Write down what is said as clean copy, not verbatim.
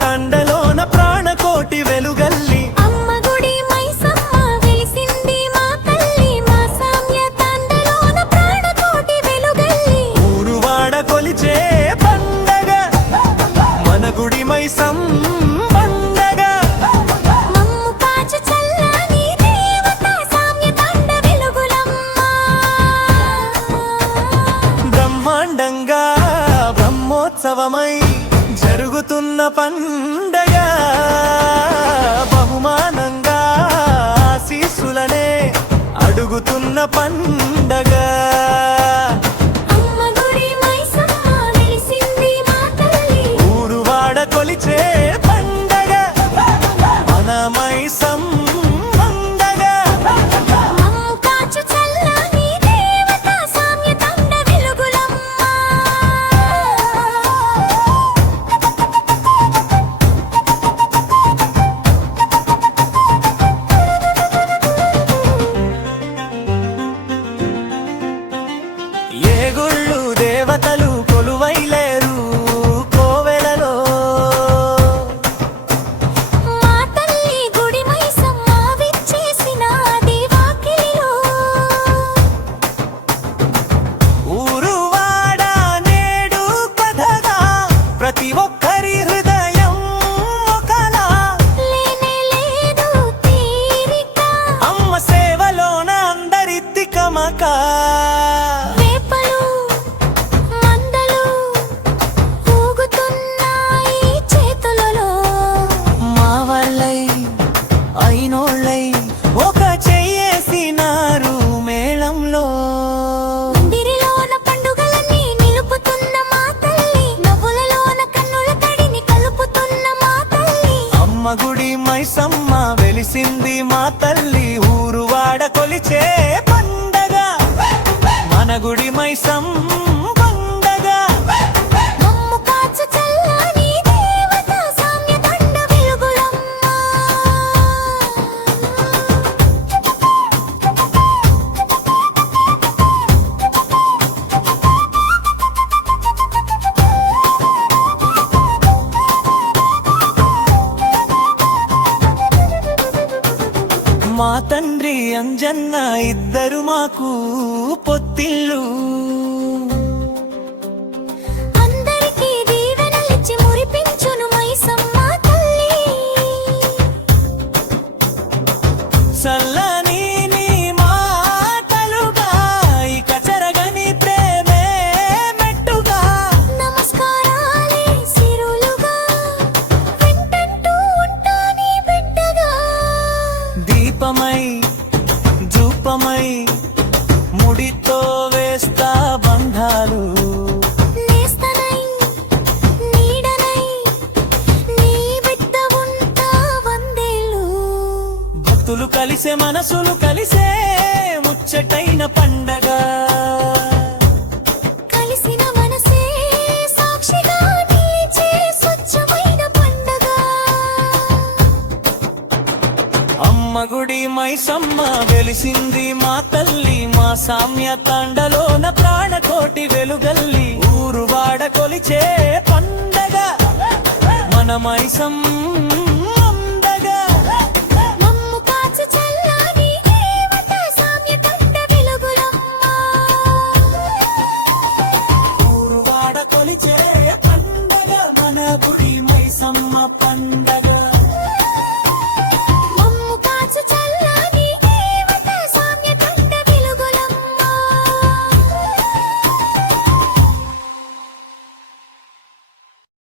తండలోన ప్రాణకోటి వెలుగల్లి అమ్మ గుడి మైసమ్మ వెలిసింది మా తల్లి మా సామ్య తండలోన ప్రాణకోటి వెలుగల్లి ఊరువాడ కొలిచే పండగ మన గుడి మైసమ్మ పండగ మమ్ము కాచు చల్లని దేవత సామ్య తండ వెలుగులమ్మ బ్రహ్మాండంగా బ్రహ్మోత్సవమై జరుగుతున్న పండగ బహుమానంగా ఆశీస్సులనే అడుగుతున్న పండగ అమ్మ గుడి మైసమ్మ వెలిసింది మా తల్లి ఊరువాడ కొలిచే పండగ మన మైసమ్మ పండగ మమ్ము కాచు చల్లని దేవత సామ్య తండ వెలుగులమ్మ ఏ గుళ్ళు దేవతలు కొలువైలేరు కోవెలలో మా తల్లి గుడి మైసమ్మ విచ్చేసిన దేవాకిలిలో ఊరువాడ నేడు కథగా ప్రతి ఒక్కరి హృదయం ఒకలా లేనే లేదు తీరిక అమ్మ సేవలోన అందరి తికమక వేపలు మందలు ఊగుతున్నాయి చేతులలో మా వాళ్ళై అయినోళ్ళై ఒక చెయ్యేసినారు మేళంలో మందిరిలోన పండుగలన్నీ నిలుపుతున్న మా తల్లి నవ్వులలోన కన్నుల తడిని కలుపుతున్న మా తల్లి అమ్మ గుడి మైసమ్మ వెలిసింది మా తల్లి ఊరువాడ కొలిచే పండగ మన గుడి మైసమ్మ పండగ మమ్ము కాచు చల్లని దేవత సామ్య తండ వెలుగులమ్మ మా తండ్రి అంజన్న ఇద్దరు మాకు పొత్తిల్లు అందరికీ దీవెనలిచ్చి మురిపించును మైసమ్మ తల్లి చల్లని నీ మాటలుగా ఇక చెరగని ప్రేమే మెట్టుగా నమస్కారాలే సిరులుగా వెంటంటూ ఉంటా నీ బిడ్డగా దీపమై ధూపమై ముడితో వేస్తా బంధాలు నేస్తనై నీడనై నీ బిడ్డ ఉంటా వందేళ్ళు భక్తులు కలిసే మనసులు కలిసే ముచ్చటైన పండగ కలిసిన మనసే సాక్షిగా నిలిచే స్వచ్ఛమైన పండగ అమ్మ గుడి మైసమ్మ వెలిసింది మా తల్లి మా సామ్య తండలోన ప్రాణకోటి వెలుగల్లి ఊరువాడ కొలిచే పండగ మన మైసమ్మ పండగ మమ్ము కాచు చల్లని దేవత సామ్య తండ వెలుగులమ్మ ఊరువాడ కొలిచే పండగ మన గుడి మైసమ్మ పండగ